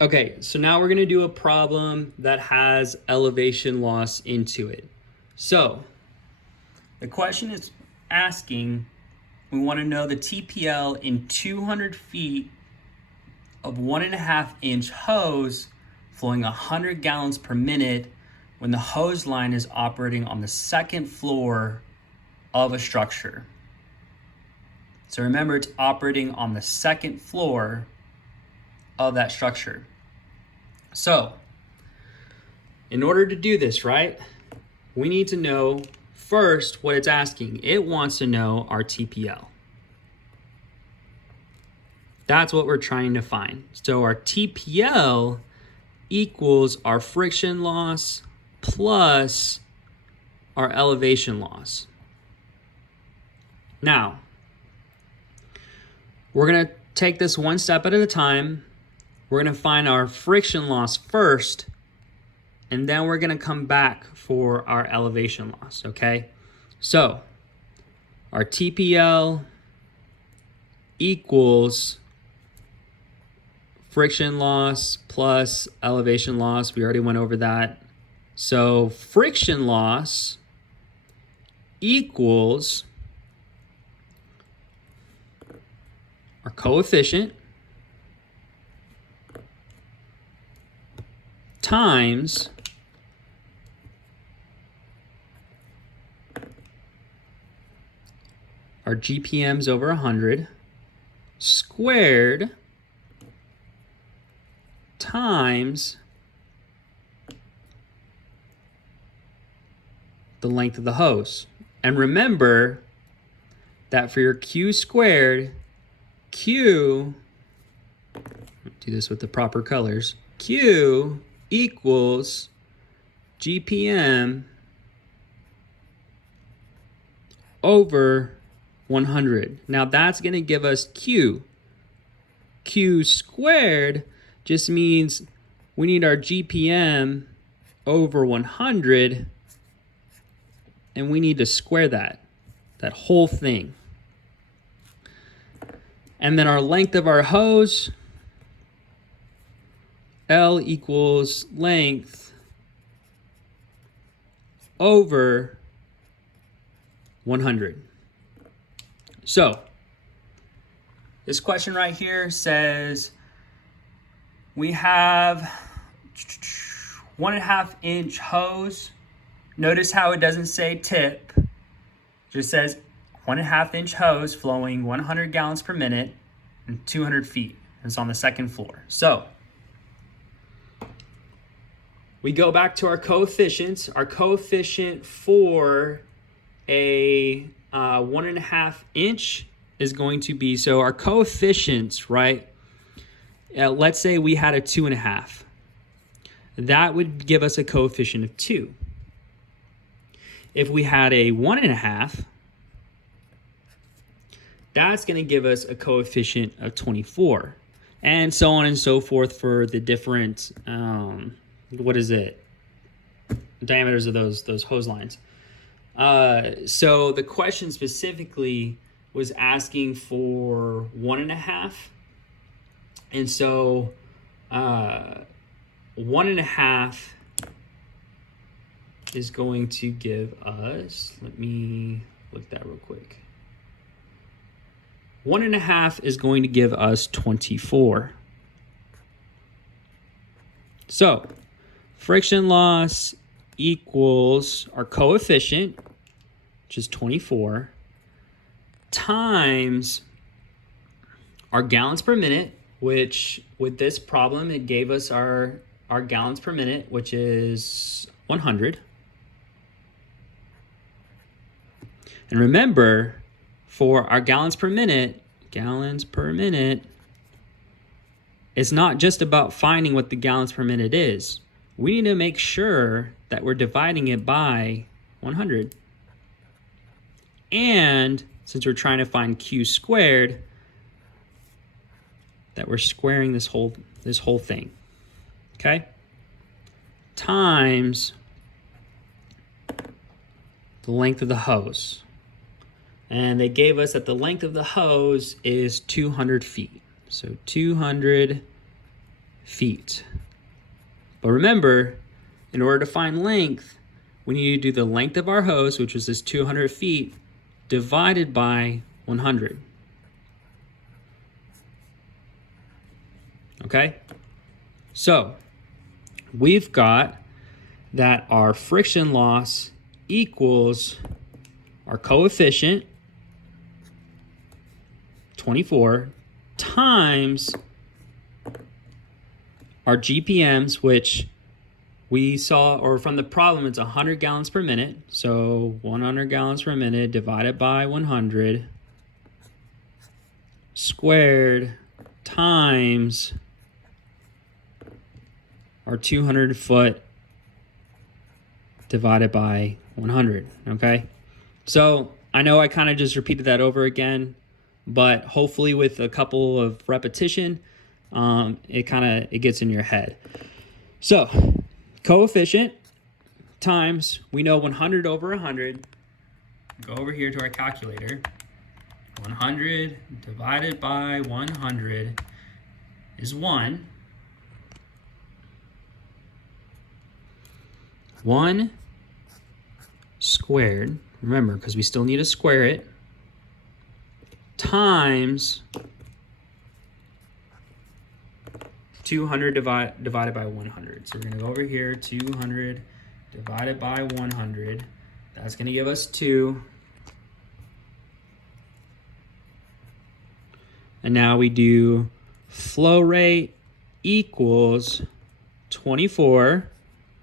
Okay, so now we're going to do a problem that has elevation loss into it. So the question is asking, we want to know the TPL in 200 feet of 1.5 inch hose flowing 100 gallons per minute when the hose line is operating on the second floor of a structure. So remember, it's operating on the second floor of that structure. So in order to do this, right, we need to know first what it's asking. It wants to know our TPL. That's what we're trying to find. So our TPL equals our friction loss plus our elevation loss. Now, we're going to take this one step at a time. We're going to find our friction loss first, and then we're going to come back for our elevation loss, okay? So, our TPL equals friction loss plus elevation loss. We already went over that. So, friction loss equals our coefficient times our GPMs over 100 squared times the length of the hose. And remember that for your Q squared, Q, do this with the proper colors, Q equals GPM over 100. Now that's going to give us Q. Q squared just means we need our GPM over 100, and we need to square that whole thing. And then our length of our hose, L equals length over 100. So this question right here says we have 1.5 inch hose. Notice how it doesn't say tip, it just says 1.5 inch hose flowing 100 gallons per minute and 200 feet. It's on the second floor. So we go back to our coefficients. Our coefficient for a 1.5 inch is going to be, so our coefficients, right? Let's say we had a 2.5. That would give us a coefficient of 2. If we had a 1.5, that's going to give us a coefficient of 24, and so on and so forth for the different diameters of those hose lines. So the question specifically was asking for 1.5, and so 1.5 is going to give us, let me look that real quick. 1.5 is going to give us 24. So friction loss equals our coefficient, which is 24, times our gallons per minute, which with this problem, it gave us our gallons per minute, which is 100. And remember, for our gallons per minute, it's not just about finding what the gallons per minute is. We need to make sure that we're dividing it by 100. And since we're trying to find Q squared, that we're squaring this whole thing, okay? Times the length of the hose. And they gave us that the length of the hose is 200 feet. So 200 feet. But remember, in order to find length, we need to do the length of our hose, which was this 200 feet, divided by 100. Okay? So, we've got that our friction loss equals our coefficient, 24, times our GPMs, which we saw, or from the problem, it's 100 gallons per minute. So 100 gallons per minute divided by 100 squared times our 200 foot divided by 100, okay? So I know I kind of just repeated that over again, but hopefully with a couple of repetition, it gets in your head. So coefficient times, we know 100 over 100. Go over here to our calculator. 100 divided by 100 is 1. 1 squared, remember, because we still need to square it, times 200 divided by 100. So we're going to go over here, 200 divided by 100. That's going to give us 2. And now we do flow rate equals 24,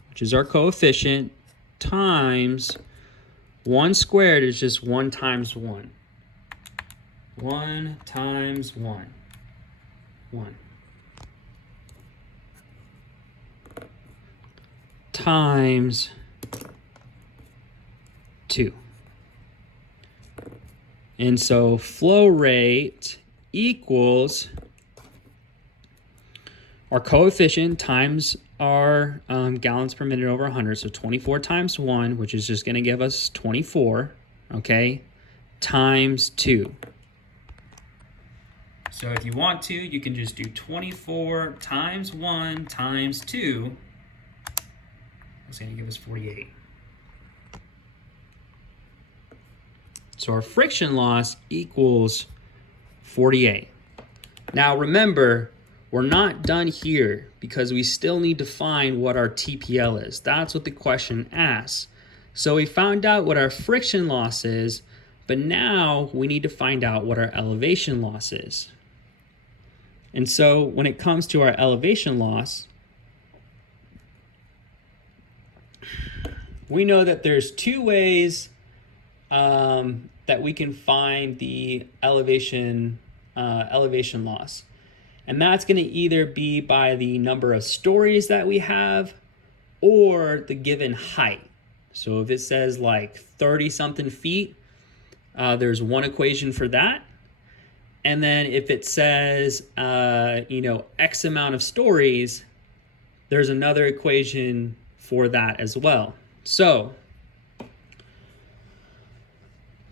which is our coefficient, times 1 squared is just 1 times 1. 1 times 1. 1. Times 2. And so flow rate equals our coefficient times our gallons per minute over 100. So 24 times 1, which is just going to give us 24, okay, times 2. So if you want to, you can just do 24 times 1 times 2. That's going to give us 48. So our friction loss equals 48. Now remember, we're not done here because we still need to find what our TPL is. That's what the question asks. So we found out what our friction loss is, but now we need to find out what our elevation loss is. And so when it comes to our elevation loss, we know that there's 2 ways that we can find the elevation loss. And that's going to either be by the number of stories that we have or the given height. So if it says like 30 something feet, there's one equation for that. And then if it says, X amount of stories, there's another equation for that as well. So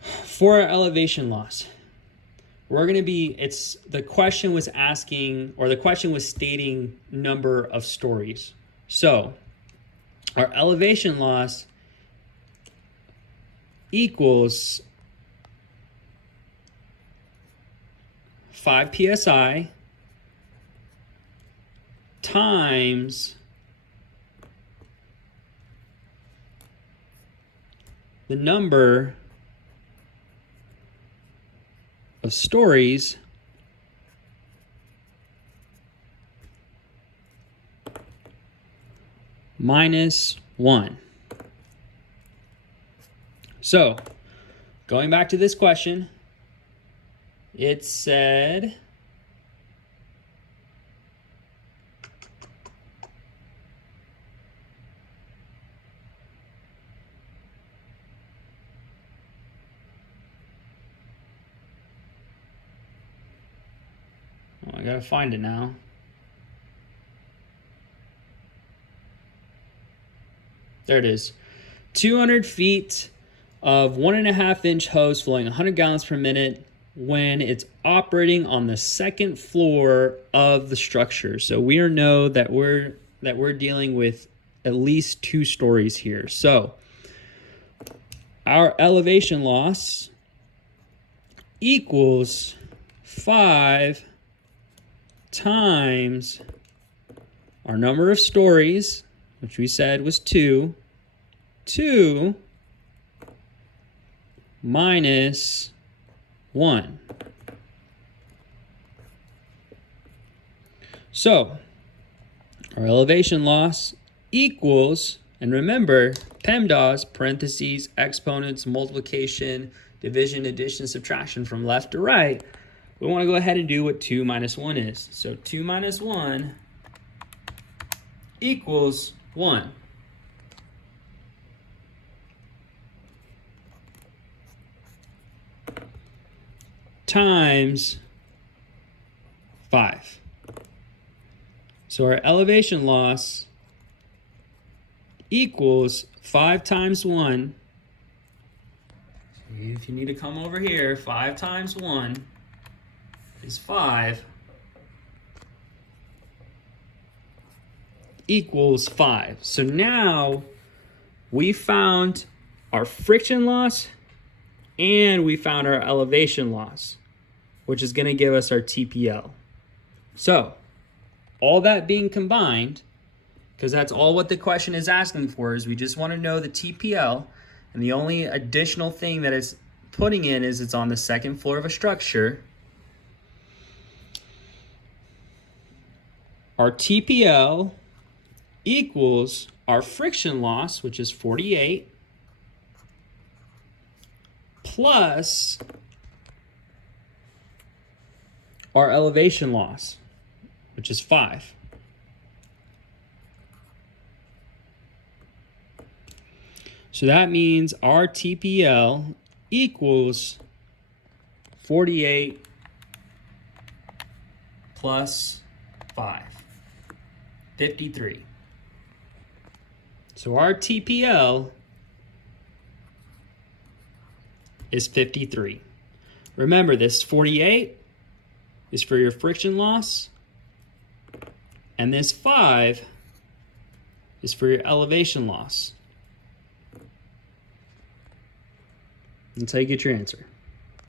for our elevation loss, we're going to be, the question was stating number of stories. So our elevation loss equals 5 psi times the number of stories minus 1. So, going back to this question, it said I gotta find it now. There it is. 200 feet of 1.5-inch hose flowing 100 gallons per minute when it's operating on the second floor of the structure. So we know that we're dealing with at least 2 stories here. So our elevation loss equals 5 times our number of stories, which we said was 2, minus 1. So our elevation loss equals, and remember, PEMDAS, parentheses, exponents, multiplication, division, addition, subtraction from left to right. We want to go ahead and do what 2 minus 1 is. So 2 minus 1 equals 1. Times 5. So our elevation loss equals 5 times 1. If you need to come over here, 5 times 1 is 5 equals 5. So now we found our friction loss and we found our elevation loss, which is going to give us our TPL. So all that being combined, because that's all what the question is asking for, is we just want to know the TPL, and the only additional thing that it's putting in is it's on the second floor of a structure. Our TPL equals our friction loss, which is 48, plus our elevation loss, which is 5. So that means our TPL equals 48 plus 5, 53. So our TPL is 53. Remember, this 48 is for your friction loss, and this 5 is for your elevation loss. That's how you get your answer.